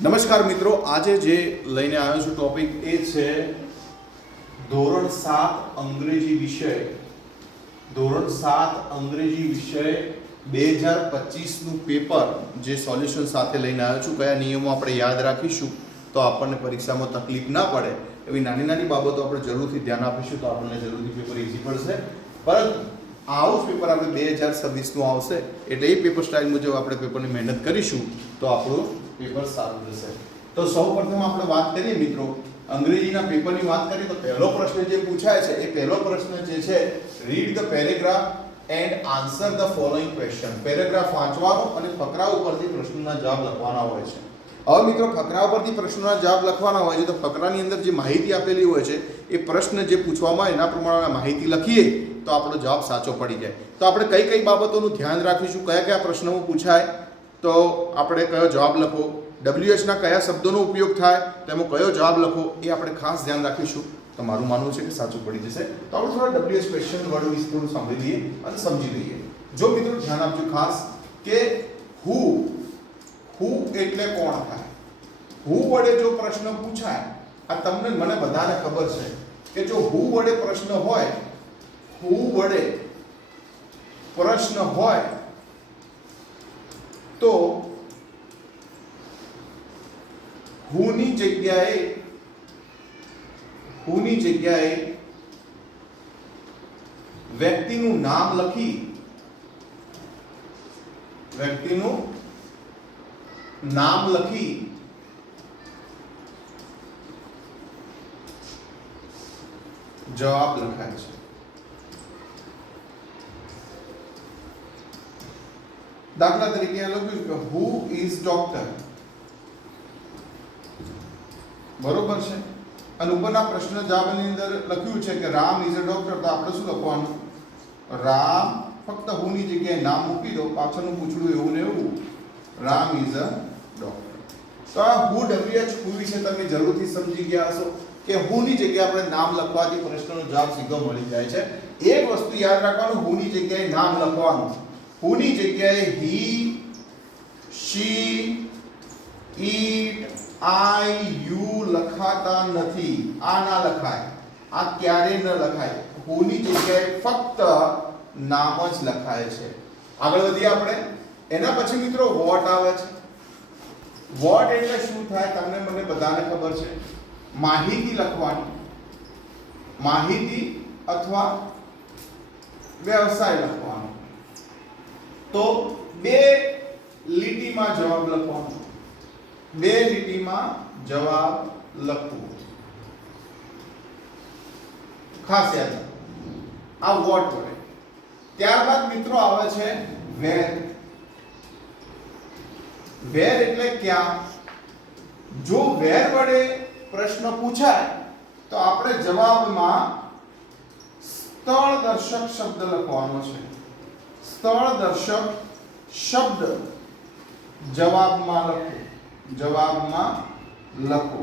નમસ્કાર મિત્રો, આજે જે લઈને આવ્યો છું ટોપિક એ છે ધોરણ 7 અંગ્રેજી વિષય 2025 નું પેપર જે સોલ્યુશન સાથે લઈને આવ્યો છું. કયા નિયમો આપણે યાદ રાખીશું તો આપણને પરીક્ષામાં તકલીફ ના પડે એવી નાની નાની બાબતો આપણે જરૂરથી ધ્યાન આપીશું તો આપણને જરૂરથી પેપર ઈઝી પડશે. પરંતુ આવું જ પેપર આપણે 2026 નું આવશે એટલે એ પેપર સ્ટાઇલ મુજબ આપણે પેપરની મહેનત કરીશું તો આપણું પેપર સારું જશે. તો સૌપ્રથમ આપણે વાત કરીએ મિત્રો, અંગ્રેજીના પેપરની વાત કરીએ તો પહેલો પ્રશ્ન જે પૂછાય છે એ પહેલો પ્રશ્ન જે છે, read the paragraph and answer the following question. Paragraph વાંચવાનો અને ફકરા ઉપરથી પ્રશ્નોના જવાબ લખવાના હોય છે. હવે મિત્રો, ફકરા ઉપરથી પ્રશ્નોના જવાબ લખવાના હોય છે તો ફકરાની અંદર જે માહિતી આપેલી હોય છે એ પ્રશ્ન જે પૂછવામાં આવે એના પ્રમાણે માહિતી લખીએ તો આપણો જવાબ સાચો પડી જાય. તો આપણે કઈ કઈ બાબતોનું ધ્યાન રાખીશું, કયા કયા પ્રશ્નો પૂછાય તો આપણે કયો જવાબ લખો, WH ના કયા શબ્દોનો ઉપયોગ થાય તો એમાં કયો જવાબ લખો એ આપણે ખાસ ધ્યાન રાખીશું. તો મારું માનવું છે કે સાચું પડી જશે. તો આપણે થોડા WH ક્વેશ્ચન વર્ડ વિશે થોડું સાંભળી લઈએ અને સમજી લઈએ. જો મિત્રો ધ્યાન આપજો ખાસ કે હુ એટલે કોણ થાય. હુ વડે જો પ્રશ્ન પૂછાય, આ તમને મને બધાને ખબર છે કે જો હુ વડે પ્રશ્ન હોય, હુ વડે પ્રશ્ન હોય તો હુની જગ્યાએ વ્યક્તિનું નામ લખી જવાબ લખાય છે. દાખલા તરીકે લખ્યું કે હુ ઇઝ ડોક્ટર, બરોબર છે, અને ઉપરના પ્રશ્ન જવાબની અંદર લખ્યું છે કે રામ ઇઝ અ ડોક્ટર. તો આપણે શું લખવાનું? રામ, ફક્ત હુ ની જગ્યાએ નામ મૂકી દો, પાછળનું પૂછડું એવું ને એવું, રામ ઇઝ અ ડોક્ટર. તો આ હુ હુ વિશે તમે જરૂરથી સમજી ગયા હશો કે હુ ની જગ્યાએ આપણે નામ લખવાથી પ્રશ્નનો જવાબ સીધો મળી જાય છે. એક વસ્તુ યાદ રાખવાનું, હુ ની જગ્યાએ નામ લખવાનું. હુ ની જગ્યાએ હી, શી, ઈટ, આઈ, યુ લખાતા નથી. આ ના લખાય, આ ક્યારે ન લખાય. હુ ની જગ્યાએ ફક્ત નામ જ લખાય છે. આગળ વધીએ આપણે. એના પછી મિત્રો વોટ આવે છે. વોટ એટલે શું થાય તમને મને બધાને ખબર છે, માહિતી લખવાની, માહિતી અથવા વ્યવસાય લખવાનો. તો બે લીટીમાં જવાબ લખવાનો, બે લીટીમાં જવાબ લખવું. ખાસ યાદ રાખો આ વોટ વડે. ત્યારબાદ મિત્રો આવે છે વેર. વેર એટલે ક્યાં. જો વેર વડે પ્રશ્ન પૂછાય તો આપણે જવાબમાં સ્થળદર્શક શબ્દ લખવાનો છે. સ્થળદર્શક શબ્દ જવાબમાં લખો.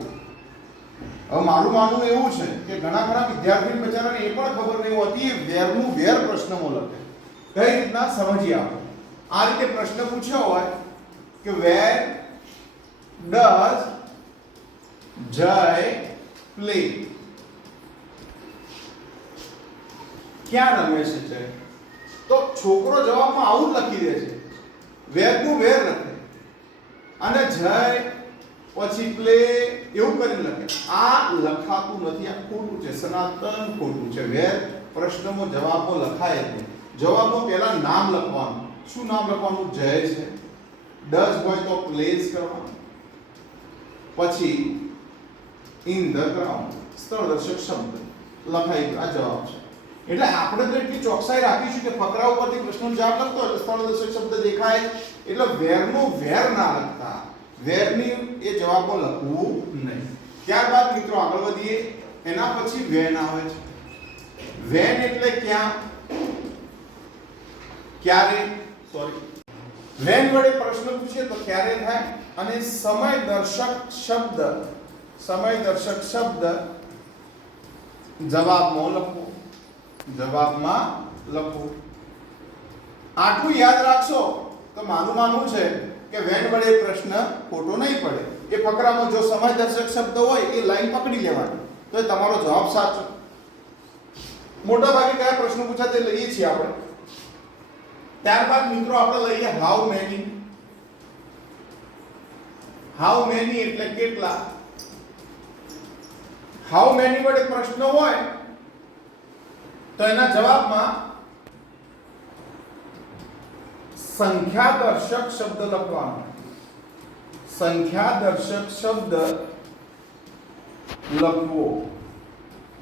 હવે મારું માનવું એવું છે કે ઘણા ખરા વિદ્યાર્થી બચારાને એ પણ ખબર નહીં હોતી વેરનું વેર પ્રશ્નમાં લખે. કઈ રીતના સમજીએ આપણે. આ રીતે પ્રશ્ન પૂછ્યો હોય કે વેર ડઝ જય પ્લે. ક્યાં રમે છે જય? તો છોકરો જવાબમાં આવું જ લખી દે છે, વેરનું વેર લખે અને જય પછી પ્લે એવું કરીને લખે. આ લખાતું નથી, આ ખોટું છે, સનાતન ખોટું છે. વેર પ્રશ્નમાં જવાબમાં લખાય જ નહીં. જવાબમાં પહેલા નામ લખવાનું. શું નામ લખવાનું? જય છે. ડઝ હોય તો પ્લેસ કરવાનું, પછી ઇન ધ ગ્રાઉન્ડ સ્થળદર્શક શબ્દ લખાઈ ગયો. આ જવાબ છે. એટલે આપણે તો એટલી ચોકસાઈ રાખીશું કે ફકરા ઉપરથી પ્રશ્નનો જવાબ લખતો એટલે સ્થળદર્શક શબ્દ દેખાય એટલે વેરનું વેર ના લખતા, વેરની એ જવાબમાં લખવું નહીં. ત્યારબાદ મિત્રો આગળ વધીએ. એના પછી વેન આવે છે. વેન એટલે ક્યાં, ક્યારે, સોરી, વેન વડે પ્રશ્ન પૂછે તો ક્યારે થાય. અને સમયદર્શક શબ્દ જવાબમાં લખો. આટલું યાદ રાખશો તો મારું માનવું છે કે વેન વડે પ્રશ્ન ખોટો નહીં પડે. એ ફકરામાં જો સમયદર્શક શબ્દ હોય એ લાઈન પકડી લેવાની, તો એ તમારો જવાબ સાચો. મોટા ભાગે કયા પ્રશ્નો પૂછાય તે લઈએ છીએ આપણે. ત્યારબાદ મિત્રો આપણે લઈએ હાઉ મેની. હાઉ મેની એટલે કેટલા. હાઉ મેની વડે પ્રશ્ન હોય તો એના જવાબમાં સંખ્યાદર્શક શબ્દ લખવાનો. સંખ્યાદર્શક શબ્દ લખવો,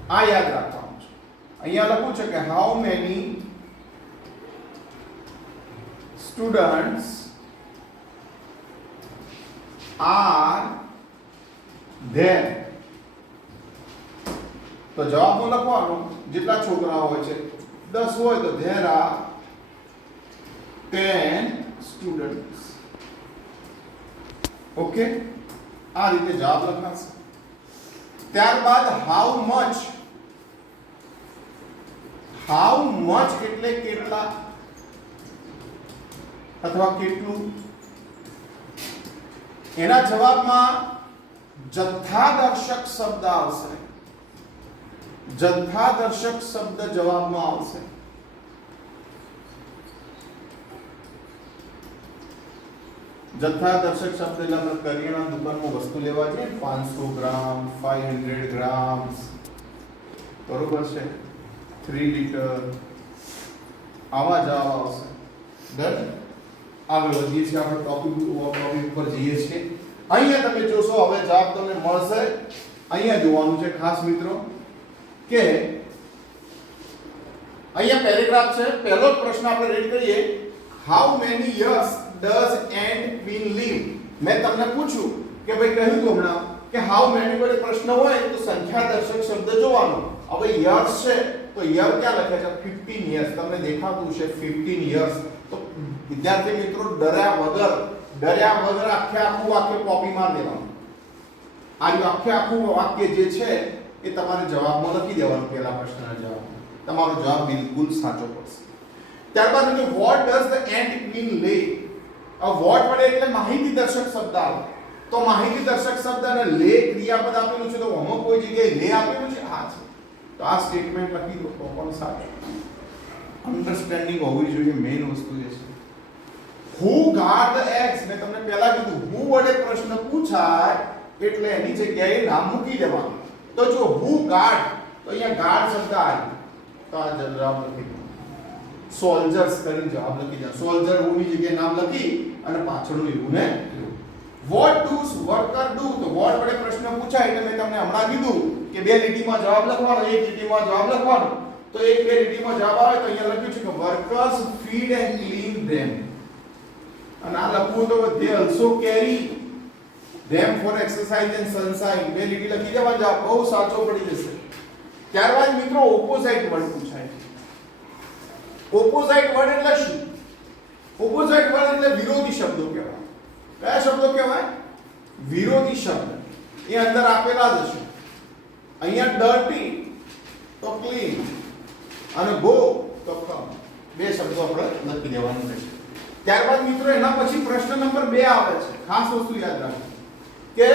આ યાદ રાખવાનું છે. અહીંયા લખવું છે કે how many students are there. તો જવાબમાં લખવાનું જેટલા છોકરાઓ હોય છે, 10 હોય તો there are 10 students. ઓકે, આ રીતે જવાબ લખાશે. ત્યારબાદ હાઉ મચ. હાઉ મચ એટલે કેટલા અથવા કેટલું. એના જવાબમાં જથ્થાદર્શક શબ્દ આવશે. જથ્થાદર્શક શબ્દ જવાબમાં આવશે. જથ્થાદર્શક શબ્દ એટલે આપણે કરિયાણા દુકાનમાં વસ્તુ લેવા જઈએ 500 ગ્રામ, 500 ગ્રામ્સ, બરોબર છે, 3 લીટર, આવા જવાબ આવશે. ડન. આગળ વધીએ છીએ, આપણે ટોપિક ઉપર જઈએ છીએ. અહીંયા તમે જોશો હવે જવાબ તમને મળશે. અહીંયા જોવાનું છે ખાસ મિત્રો કે અહીંયા પેરેગ્રાફ છે. પહેલો જ પ્રશ્ન આપણે રીડ કરીએ. How many years does ant queen live. મેં તમને પૂછ્યું કે ભાઈ કહ્યું તો હમણાં કે હાઉ મેની વડે પ્રશ્ન હોય તો સંખ્યાદર્શક શબ્દ જોવાનો. હવે યર્સ છે તો યર ક્યાં લખે છે? 15 યર્સ. તમને દેખાતું છે 15 યર્સ. તો વિદ્યાર્થી મિત્રો ડર્યા વગર આખું વાક્ય કોપી માર દેવાનું. આ આખું વાક્ય જે છે એ તમારે જવાબમાં લખી દેવાનું. પહેલા પ્રશ્નના જવાબ તમારો જવાબ બિલકુલ સાચો પડશે. ત્યારબાદ જો what does the ant queen લે. આ વોટ વડે એટલે માહિતી દર્શક શબ્દ આવે. તો માહિતી દર્શક શબ્દ અને લે ક્રિયાપદ આપેલું છે, તો અમુક કોઈ જગ્યાએ લે આપેલું છે. હા છે, તો આ સ્ટેટમેન્ટ લખી દો તો પણ સાચું. અન્ડરસ્ટેન્ડિંગ હોવી જોઈએ, મેઇન વસ્તુ એ છે. હુ ગાર્ડ ધ એગ્સ. મેં તમને પહેલા કીધું હુ વડે પ્રશ્ન પૂછાય એટલે એની જગ્યાએ નામ મૂકી દેવાનું. તો જો હુ ગાર્ડ, તો અહીંયા ગાર્ડ શબ્દ આવ્યો તો આ જવાબ લખી દો. સોલ્જર્સ કરીને જવાબ લખી દો. સોલ્જર હુ ની જગ્યાએ નામ લખી અને પાછળનું એવું ને. What does worker do. તો વોટ વડે પ્રશ્ન પૂછાય એટલે મેં તમને હમણાં કીધું કે બે લીટીમાં જવાબ લખવાનો, એક લીટીમાં જવાબ લખવાનો. તો એક બે લીટીમાં જવાબ આવે તો અહીંયા લખ્યું છે કે વર્કર્સ ફીડ એન્ડ ક્લીન ધેમ. અને આ લખવું તો they also carry them for exercise and sunshine. બે લીટી લખી દેવા જવાબ બહુ સાચો પડી જશે. ત્યારબાદ મિત્રો ઓપોઝાઇટ વર્ડ પૂછાય. ઓપોઝાઇટ વર્ડ એટલે શું? ઓપોઝાઇટ વર્ડ એટલે વિરોધી શબ્દો કહેવાય. કયા શબ્દો કહેવાય? વિરોધી શબ્દ. એ અંદર આપેલા જ છે. અહીંયા ડર્ટી તો ક્લીન અને ગો તો કમ. બે શબ્દો આપણે લખી દેવાનું છે. ત્યારબાદ મિત્રો એના પછી પ્રશ્ન નંબર 2 આવે છે. ખાસ વસ્તુ યાદ રાખો કે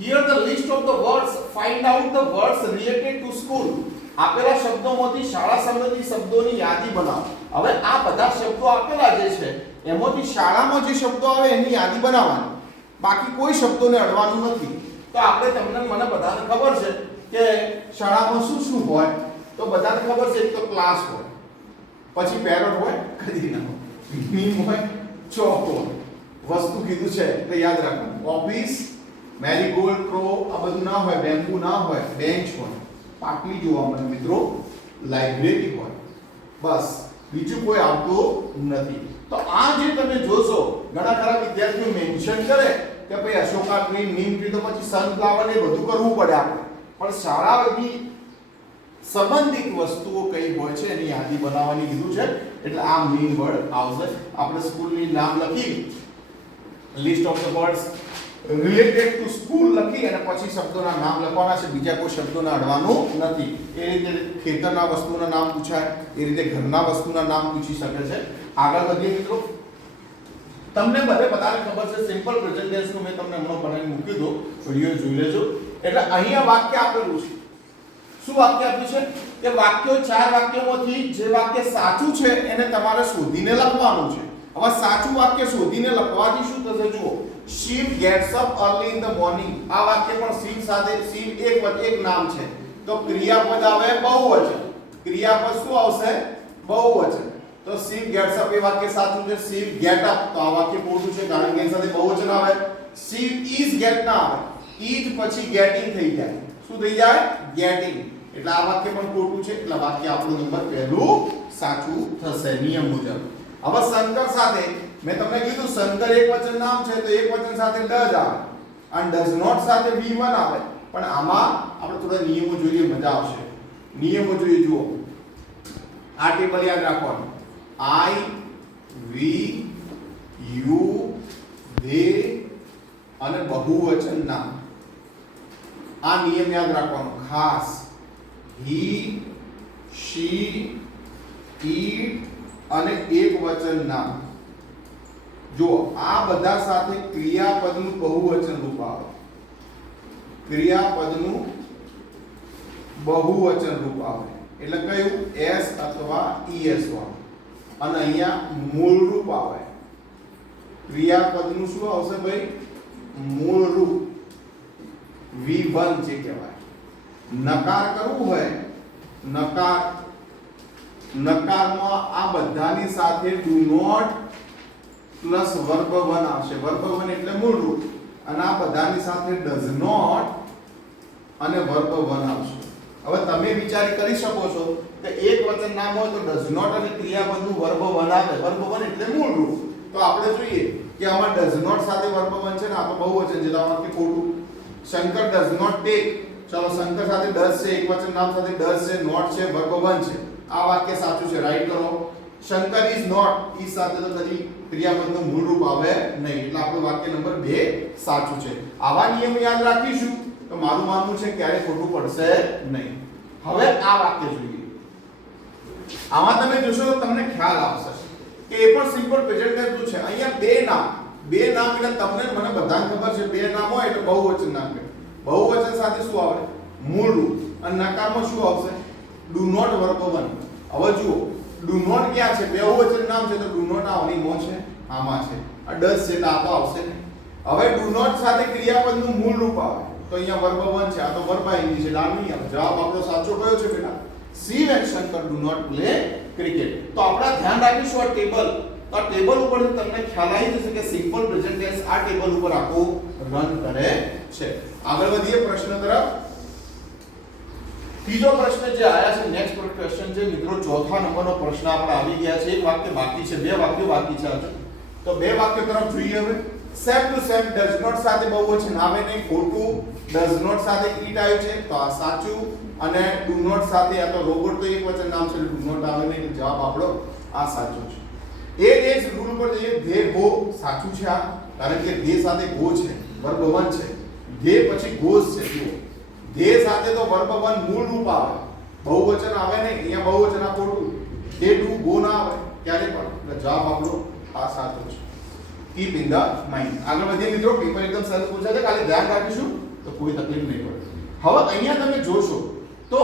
here the list of the words, find out the words related to school. આપેલા શબ્દોમાંથી શાળા સંબંધી શબ્દોની યાદી બનાવો. હવે આ બધા શબ્દો આપેલા જે છે એમાંથી શાળામાં જે શબ્દો આવે એની યાદી બનાવવાની. બાકી કોઈ શબ્દોને અડવાનું નથી. તો આપણે તમને મને બધાને ખબર છે કે શાળામાં શું શું હોય. તો બધાને ખબર છે, એક તો ક્લાસ હોય, પછી પેરેન્ટ હોય, કદી ના હોય, મીમ હોય, ચોક હોય. વસ્તુ કીધું છે એટલે યાદ રાખવાનું. ઓફિસ, મેરીગોલ્ડ, ક્રો, આ બધું ના હોય. બેમ્બુ ના હોય, બેન્ચ હોય, પાટલી જોવા મળે મિત્રો, લાઇબ્રેરી હોય. બસ બીજું કોઈ આવતું નથી. તો આ જે તમે જોશો ઘણા ખરા વિદ્યાર્થીઓ મેન્શન કરે કે ભાઈ અશોકા ટ્રી, નીમ ટ્રી, તો પછી સનફ્લાવર ને બધું કરવું પડે આપણે. પણ શાળાની સંબંધિત વસ્તુઓ કઈ હોય છે એની યાદી બનાવવાની કીધું છે. એટલે આ મેઇન વર્ડ આવશે. આપણે સ્કૂલની નામ લખી, list of the words related to school લખી અને પછી શબ્દોના નામ લખવાના છે. બીજા કોઈ શબ્દોને અડવાનું નથી. એ રીતે ખેતરના વસ્તુના નામ પૂછાય, એ રીતે ઘરના વસ્તુના નામ પૂછી શકે છે. આગળ વધીએ મિત્રો. તમને બધાને ખબર છે સિમ્પલ પ્રેઝન્ટ ટેન્સ નું મેં તમને હમણાં બનાવીને મૂક્યું હતું, વિડિયો જોઈ લેજો. એટલે અહીંયા વાક્ય આપેલું છે. શું વાક્ય આપ્યું છે કે વાક્યો 4 વાક્યોમાંથી જે વાક્ય સાચું છે એને તમારે શોધીને લખવાનું છે. હવે સાચું વાક્ય શોધીને લખવાથી શું થશે જુઓ. she gets up early in the morning. આ વાક્ય પણ she સાથે she એક નામ છે તો ક્રિયાપદ આવે બહુવચન. ક્રિયાપદ શું આવશે? બહુવચન. તો she gets up એ વાક્ય સાચું છે. she get up તો આ વાક્ય ખોટું છે કારણ કે એની સાથે બહુવચન આવે. she is get ના આવે. is પછી getting થઈ જાય. શું થઈ જાય? getting. એટલે આ વાક્ય પણ ખોટું છે. એટલે વાક્ય આપણું નંબર પહેલું સાચું થશે નિયમ મુજબ. હવે શંકર સાથે મેં તમને કીધું શંકર એકવચન નામ છે તો એકવચન સાથે does આવે અને does not સાથે v1 આવે. પણ આમાં આપણે થોડા નિયમો જોઈએ, મજા આવશે. નિયમો જોઈએ, જુઓ. આ ટેબલ યાદ રાખવાનું. I, we, you, they અને બહુવચન નામ. આ નિયમ યાદ રાખવાનો ખાસ. he, she, it અને એકવચન નામ. જો આ બધા સાથે ક્રિયાપદનું બહુવચન રૂપ આવે. ક્રિયાપદનું બહુવચન રૂપ આવે એટલે કયું? s અથવા es વાળું. અને અહીંયા મૂળ રૂપ આવે. ક્રિયાપદનું શું આવશે ભાઈ? મૂળ રૂપ v1 જે કહેવાય. નકાર કરવું હોય, નકારમાં આ બધાની સાથે do not પ્લસ વર્બ 1 આવશે. વર્બ 1 એટલે મૂળ રૂપ અને આ બધાની સાથે does not અને વર્બ 1 આવશે. હવે તમે વિચાર કરી શકો છો કે એક વચન નામ હોય તો does not અને ક્રિયાપદનું વર્બ 1 આવે. વર્બ 1 એટલે મૂળ રૂપ. તો આપણે જોઈએ કે આમાં does not સાથે વર્બ 1 છે ને આ તો બહુવચન છે તો આમાં કે ખોટું. Shankar does not take. ચલો શંકર સાથે does છે, એકવચન નામ સાથે does છે, not છે, વર્બ 1 છે. આ વાક્ય સાચું છે, રાઈટ કરો. શંકર is not, is સાથે તો કદી ક્રિયાપદનું મૂળ રૂપ આવે નહીં. એટલે આપણું વાક્ય નંબર 2 સાચું છે. આવા નિયમ યાદ રાખીશું તો મારું માનવું છે ક્યારે ખોટું પડશે નહીં. હવે આ વાક્ય જોઈએ. આમાં તમે જોશો તો તમને ખ્યાલ આવશે કે એ પણ સિમ્પલ પ્રેઝન્ટ ટેન્સ છે. અહીંયા બે નામ એટલે તમને મને બધાને ખબર છે બે નામ હોય એટલે બહુવચન નામ કહેવાય. બહુવચન સાથે શું આવે? મૂળ રૂપ. અને નકારમાં શું આવશે? do not verb 1. હવે જુઓ do not ક્યાં છે? બહુવચન નામ છે તો do not આવવાની મો છે, આમાં છે. આ does છે એટલે આ તો આવશે નહીં. હવે do not સાથે ક્રિયાપદનું મૂળ રૂપ આવે તો અહીંયા વર્બ 1 છે, આ તો વર્બ ing છે એટલે આ નહીં આવે. જવાબ આપણો સાચો કયો છે બેટા? સી વેક્શન પર do not play cricket. તો આપણે ધ્યાન રાખીશું આ ટેબલ. તો આ ટેબલ ઉપરથી તમને ખ્યાલ આવી જશે કે સિમ્પલ પ્રેઝન્ટ ટેન્સ આ ટેબલ ઉપર આખો રન કરે છે. આગળ વધીએ પ્રશ્ન તરફ. ત્રીજો પ્રશ્ન જે આયા છે નેક્સ્ટ ક્વેશ્ચન છે મિત્રો, ચોથા નંબરનો પ્રશ્ન આપણે આવી ગયા છે. એક વાક્ય બાકી છે, બે વાક્યો બાકી છે આજે. તો બે વાક્યો તરફ જોઈએ હવે. Same to same does not સાથે બહુવચન આવે નહીં, ખોટું. does not સાથે it આવ્યું છે તો આ સાચું. અને do not સાથે આ તો રોબોટ તો એકવચન નામ છે do not આવે નહીં, જવાબ આપણો આ સાચો છે. એ જ રૂલ પર જઈએ. they go સાચું છે આ, કારણ કે they સાથે go છે, વર્બ 1 છે. they પછી goes છે. જુઓ they સાથે તો વર્બ 1 મૂળ રૂપ આવે, બહુવચન આવે નહીં. અહીંયા બહુવચન આ ખોટું. they do go ના આવે ક્યારે પણ. એટલે જવાબ આપણો આ સાચો છે. Keep in the mind. આગળ વધીએ મિત્રો. પેપર એકદમ સરસ પૂછાય છે, ખાલી ધ્યાન રાખીશું તો કોઈ તકલીફ નહીં પડે. હવે અહીંયા તમે જોશો તો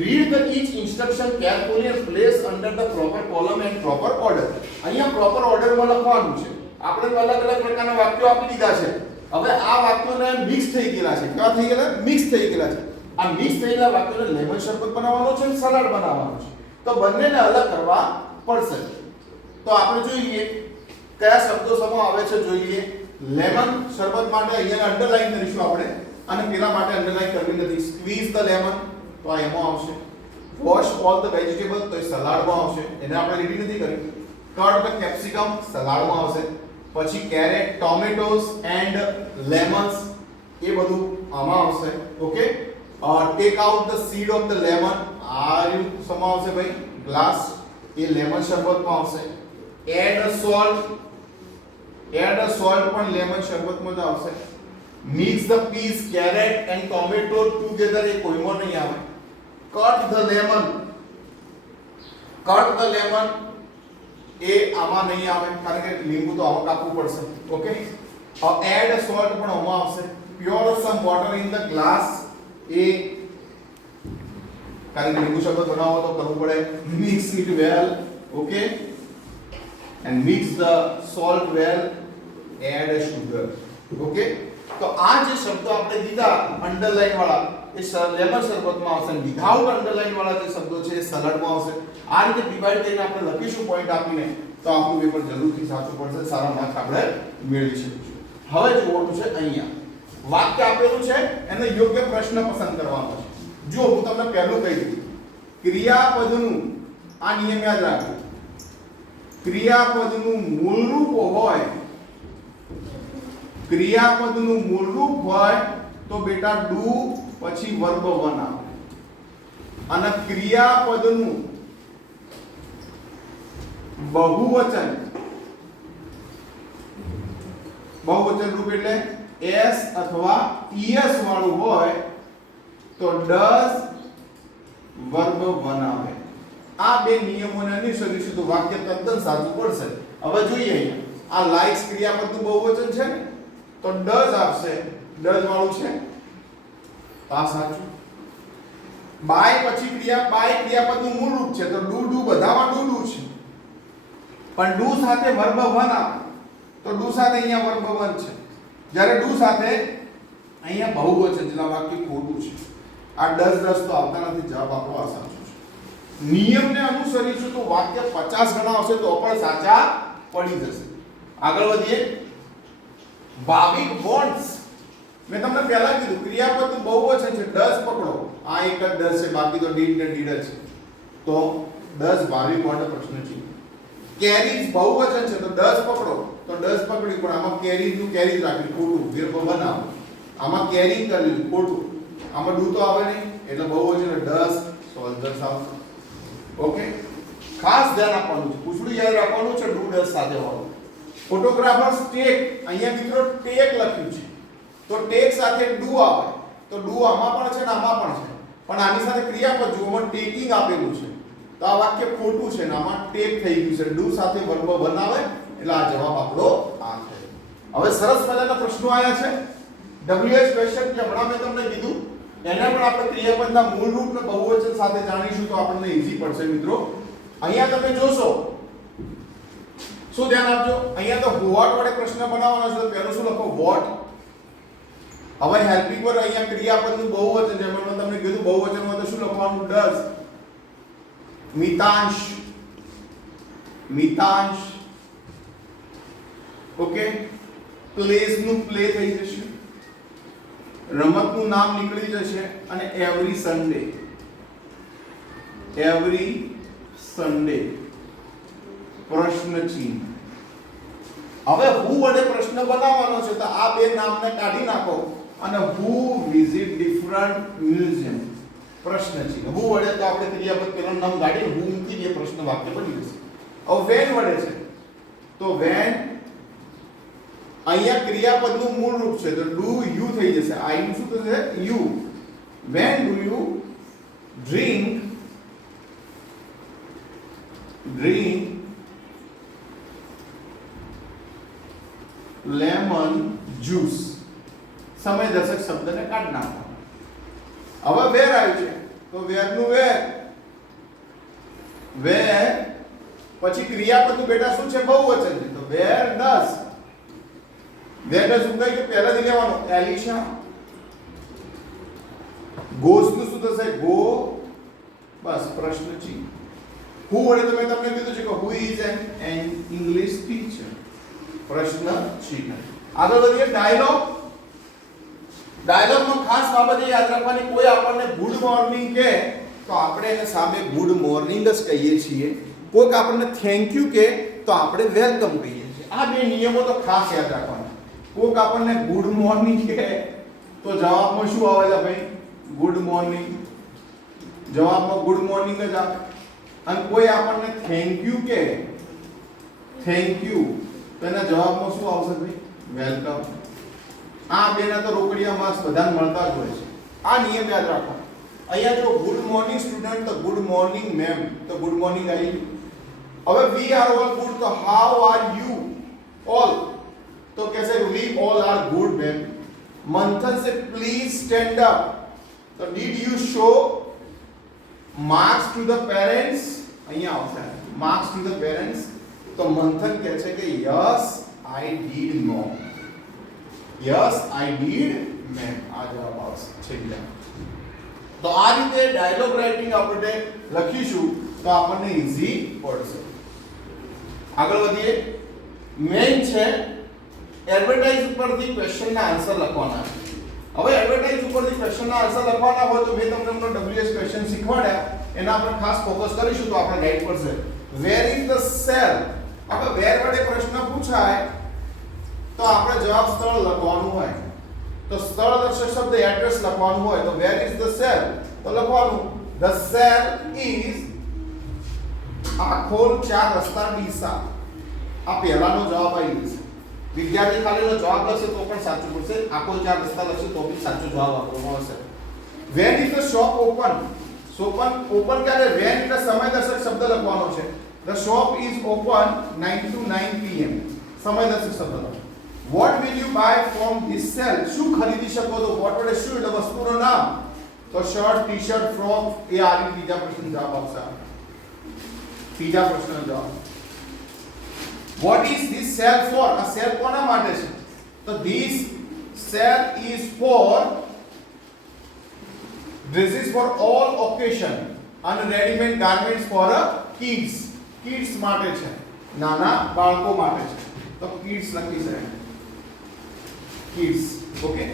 read the each instruction carefully and place under the proper column and proper order. અહીંયા proper order માં લખવાનું છે. આપણે અલગ અલગ પ્રકારના વાક્યો આપી દીધા છે. હવે આ વાક્યોને મિક્સ થઈ ગયેલા છે. કેવા થઈ ગયેલા? મિક્સ થઈ ગયેલા છે. આ મિક્સ થયેલા વાક્યોને લેમન શરબત બનાવવાનો છે અને સલાડ બનાવવાનો છે. તો બંનેને અલગ કરવા પડશે. તો આપણે જોઈએ કયા શબ્દો સમૂહ આવે છે જોઈએ. લેમન શરબત માટે અહીંયા અંડરલાઈન કરીશું આપણે અને પેલા માટે અંડરલાઈન કરવી નથી. સ્ક્વીઝ ધ લેમન તો આ એમાં આવશે. વોશ ઓલ ધ વેજીટેબલ તો એ સલાડમાં આવશે, એને આપણે રેડી નથી કરી. કટ ધ કેપ્સિકમ સલાડમાં આવશે. પછી કેરેટ, ટોમેટોસ એન્ડ લેમન્સ એ બધું આમાં આવશે. Okay. Take out the seed of the lemon આ યુ સમા આવશે ભાઈ. ગ્લાસ એ લેમન શરબતમાં આવશે. એડ સોલ્ટ પણ લેમન શરબતમાં જ આવશે. Mix the piece, carrot and tomato together એ કોઈમાં નહીં આવે. કટ ધ લેમન એ આમાં નહીં આવે કારણ કે લીંબુ તો આમાં કાપવું પડશે. ઓકે, એડ સોલ્ટ પણ આમાં આવશે. Pour some water in the glass એ કારણ કે લીંબુ શરબત બનાવો તો કરવું પડે. Mix it well. Okay, and mix the salt well, add sugar. Okay, તો આ જે શબ્દો આપણે દીધા અંડરલાઈન વાળા એ લેમન શરબતમાં આવશે. વિધાઉટ અંડરલાઈન વાળા જે શબ્દો છે એ સલાડમાં આવશે. આ રીતે ડિવાઈડ કરીને આપણે લખીશું પોઈન્ટ આપીને તો આપણું પેપર જરૂરથી સાચું પડશે. સારા માર્ક્સ આપણે મેળવી શકીશું. હવે જોવાનું છે અહીંયા વાક્ય આપેલું છે એને યોગ્ય પ્રશ્ન પસંદ કરવાનો છે. જો હું તમને પહેલું કહી દઉં, ક્રિયાપદનું આ નિયમ યાદ રાખો. ક્રિયાપદનું મૂળરૂપ હોય, ક્રિયાપદનું મૂળરૂપ હોય તો બેટા ડુ પછી વર્બ 1 આવે. અને ક્રિયાપદનું બહુવચન રૂપ એટલે s અથવા es વાળું હોય તો does વર્બ 1 આવે. આ બે નિયમોને અનુસરીશું તો વાક્ય તદ્દન સાચું પડશે. હવે જોઈએ અહીંયા આ લાઇક્સ ક્રિયાપદનું બહુવચન છે ને તો ડઝ આવશે. ડઝ વાળું છે આ સાચું. બાય પછી ક્રિયાપદનું મૂળ રૂપ છે તો ડુ બધામાં ડુ છે. પણ ડુ સાથે વર્બ 1 આવે તો ડુ સાથે અહીંયા વર્બ 1 છે. જ્યારે ડુ સાથે અહીંયા બહુવચન જેના વાક્ય ખોટું છે. આ ડઝ તો આવતા નથી. જવાબ આપણો આ સાચો છે. નિયમને અનુસરીશું તો વાક્ય 50 ગણા આવશે તો પણ સાચા પડી જશે. આગળ વધીએ. ભાવિક વોન્ટ્સ. મેં તમને પહેલા કીધું ક્રિયાપદનું બહુવચન છે. ડઝ પકડો. આ એક જ ડઝ છે, બાકી તો ડીડ ને ડીડ છે. તો ડઝ ભાવિક વોન્ટ પ્રશ્ન છે. કેરીઝ બહુવચન છે તો ડઝ પકડો તો ડઝ પકડી, પણ આમાં કેરીઝ નું કેરીઝ રાખ્યું ખોટું. વર્બ 1 આવે. આમાં કેરીંગ કરી લીધું ખોટું. આમાં ડુ તો આવે નહીં એટલે બહુવચન ડઝ સોલ્જર્સ આવશે. ઓકે, ખાસ ધ્યાન આપવાનું છે. પૂછડું યાદ રાખવાનું છે ડુ ડઝ સાથે વાળું. ફોટોગ્રાફર્સ ટેક, અહીંયા મિત્રો ટેક લખ્યું છે તો ટેક સાથે ડુ આવે તો ડુ આમાં પણ છે ને આમાં પણ છે. પણ આની સાથે ક્રિયાપદ જુઓમાં ટેકિંગ આપેલું છે તો આ વાક્ય ખોટું છે ને આમાં ટેક થઈ ગયું છે. ડુ સાથે વર્બ 1 આવે એટલે આ જવાબ આપણો આ છે. હવે સરસ મજાના પ્રશ્નો આયા છે. WH ક્વેશ્ચન જે હમણાં મેં તમને કીધું એને પણ આપણે ક્રિયાપદના મૂળ રૂપ ને બહુવચન સાથે જાણીશું તો આપણને ઈઝી પડશે મિત્રો. અહીંયા તમે જોશો શું ધ્યાન આપજો. અહીંયા તો વોટ વડે પ્રશ્ન બનાવવાનો છે તો પહેલું શું લખો વોટ. હવે હેલ્પિંગ વર્બ અહીંયા ક્રિયાપદનું બહુવચન છે. મેં તમને કીધું બહુવચનમાં તો શું લખવાનું ડઝ. મિતાંશ. ઓકે, પ્લેસ નું પ્લે થઈ જશે. રમતનું નામ નીકળી જશે અને એવરી સન્ડે પ્રશ્ન ચિહ્ન. હવે હુ વડે પ્રશ્ન બનાવવાનો છે તો આ બે નામને કાઢી નાખો અને હુ વિઝિટ ડિફરન્ટ મ્યુઝિયમ પ્રશ્ન ચિહ્ન. હુ વડે તો આપણે ક્રિયાપદ પેલા નામ કાઢી હુ મૂકી દે પ્રશ્ન વાક્ય બની જશે. હવે વેન વડે છે તો વેન અહીંયા ક્રિયાપદનું મૂળ રૂપ છે તો ડુ યુ થઈ જશે. આ નું શું થશે યુ. When do you drink lemon juice. સમયદર્શક શબ્દને કાઢી નાખો. હવે વેર આવ્યું છે તો વેર નું વેર પછી ક્રિયાપદનું બેટા શું છે બહુવચન છે તો વેર ડઝ. વેર ડઝ શું કહે કે પહેલાથી લેવાનું એલિશા. ગોઝ નું શું થશે ગો. બસ પ્રશ્ન ચિહ્ન. હુ વડે તો મેં તમને કીધું છે કે who is an English teacher પ્રશ્ન ચિહ્ન. આગળ વધીએ. ડાયલોગમાં ખાસ બાબત યાદ રાખવાની, કોઈ આપણને ગુડ મોર્નિંગ કહે તો આપણે એને સામે ગુડ મોર્નિંગ જ કહીએ છીએ. કોઈક આપણને થેન્ક યુ કહે તો આપણે વેલકમ કહીએ છીએ. આ બે નિયમો તો ખાસ યાદ રાખવાના. કોઈક આપણને ગુડ મોર્નિંગ કહે તો જવાબમાં શું આવે છે ભાઈ ગુડ મોર્નિંગ. જવાબમાં ગુડ મોર્નિંગ જ આવે. અને કોઈ આપણને થેન્ક યુ કહે થેન્ક યુ તો એના જવાબમાં શું આવશે ભાઈ વેલકમ. આ બેના તો રોકડિયા માર્ક્સ બધાને મળતા જ હોય છે. આ નિયમ યાદ રાખો. અહીંયા જો ગુડ મોર્નિંગ સ્ટુડન્ટ તો ગુડ મોર્નિંગ મેમ તો ગુડ મોર્નિંગ આવી. હવે વી આર ઓલ ગુડ, તો હાઉ આર યુ ઓલ? तो कैसे we all are good ma'am. मंथन से प्लीज स्टैंड अप. तो did you show marks to the parents? અહીંયા આવશે marks to the parents. તો મંથન કહે છે કે yes I did no. yes I did ma'am. આ જવાબ આવશે છેલ્લે. તો આ રીતે ડાયલોગ રાઇટિંગ આપણે લખીશું તો આપણને ઈઝી પડશે. આગળ વધીએ. મેઇન છે એડવર્ટાઇઝ ઉપરથી ક્વેશ્ચનના આન્સર લખવાના. હવે એડવર્ટાઇઝ ઉપરથી ક્વેશ્ચનના આન્સર લખવાના હોય તો મેં તમને WS ક્વેશ્ચન શીખવાડ્યા એના પર ખાસ ફોકસ કરીશું તો આપણે ગાઈડ પડશે. Where is the cell? હવે વેર વડે પ્રશ્ન પૂછાય તો આપણે જવાબ સ્થળ લખવાનું હોય. તો સ્થળ દર્શક શબ્દ એડ્રેસ લખવાનું હોય તો વેર ઇઝ ધ સેલ? તો લખવાનું ધ સેલ ઇઝ આખોલ 4 રસ્તા ડીસા. આ પહેલાનો જવાબ આવી જશે. વિદ્યાર્થી ખાલીનો જવાબ લખશે તો પણ સાચું પડશે. આખો 4 રસ્તા લખશે તો પણ સાચો જવાબ આપવામાં આવશે. When is the shop open? Open ક્યારે? વેન એટલે સમય દર્શક શબ્દ લખવાનો છે. The shop is open 9 to 9 pm. સમય દર્શક શબ્દ લખો. What will you buy from this cell? શું ખરીદી શકો તો વોટ વડે શું એટલે વસ્તુનું નામ. તો શર્ટ, ટી-શર્ટ, ફ્રોક. એ આ રીતે બીજા પ્રશ્નનો જવાબ આવશે. ત્રીજા પ્રશ્નનો જવાબ. What is this cell for? A cell કોના માટે છે? તો this cell is for dresses for all occasion and ready-made garments for kids. Kids માટે છે. નાના બાળકો માટે છે. તો kids લખી છે. Kids. Okay.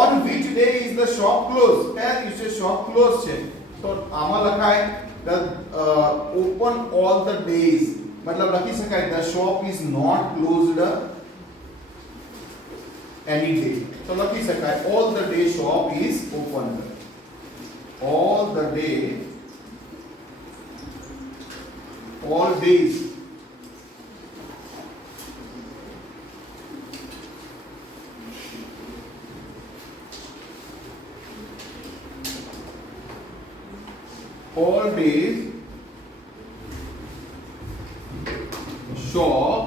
On which day is the shop closed? કયા દિવસે shop closed છે? તો આમાં લખાય open all the days. मतलब लखी शकाय the shop is not closed any day. तो लखी शकाय all the day shop is open. All the day, all days. All days shop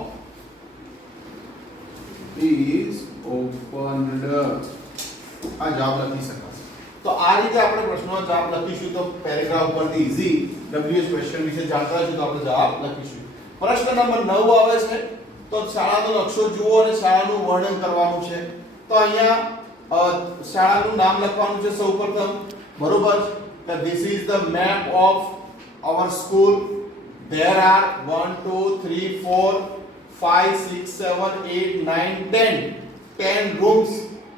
is opened. આ જવાબ લખી શકાશે. તો આ રીતે આપણે પ્રશ્નનો જવાબ લખીશું તો પેરેગ્રાફ પરથી ઈઝી WS ક્વેશ્ચન વિશે જાણતા હશો તો આપણે જવાબ લખીશું. પ્રશ્ન નંબર 9 આવે છે. તો શાળાનો નકશો જુઓ અને શાળાનું વર્ણન કરવાનું છે. તો અહીંયા શાળાનું નામ લખવાનું છે સૌપ્રથમ. બરોબર? કે this is the map of our school. There are 1 2 3 4 5 6 7 8 9 10 rooms,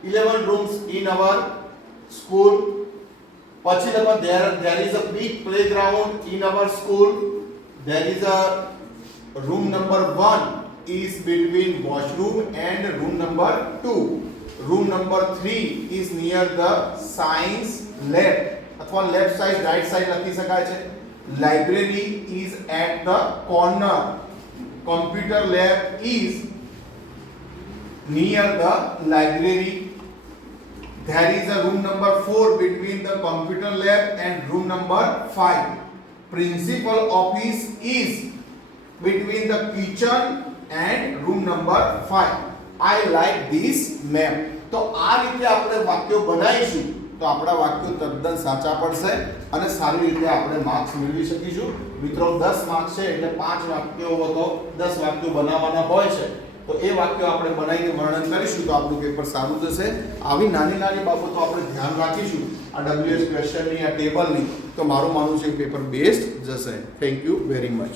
11 rooms in our school. પછી લખો there is a big playground in our school. There is a room number 1 is between washroom and room number 2. Room number 3 is near the science lab. અથવા left side right side લખી શકાય છે. Library is at the corner. Computer lab is near the library. There is a room number 4 between the computer lab and room number 5. Principal office is between the kitchen and room number 5. I like this map. તો આ રીતે આપણે વાક્યો બનાવીશું તો આપણા વાક્યો તદ્દન સાચા પડશે અને સારી રીતે આપણે માર્ક્સ મેળવી શકીશું. મિત્રો 10 માર્ક્સ છે એટલે 5 વાક્યો તો 10 વાક્યો બનાવવાના હોય છે. તો એ વાક્યો આપણે બનાવીને વર્ણન કરીશું તો આપણું પેપર સારું જશે. આવી નાની નાની બાબતો આપણે ધ્યાન રાખીશું આ WS ક્વેશ્ચનની, આ ટેબલની, તો મારું માનવું છે કે પેપર બેસ્ટ જશે. Thank you very much.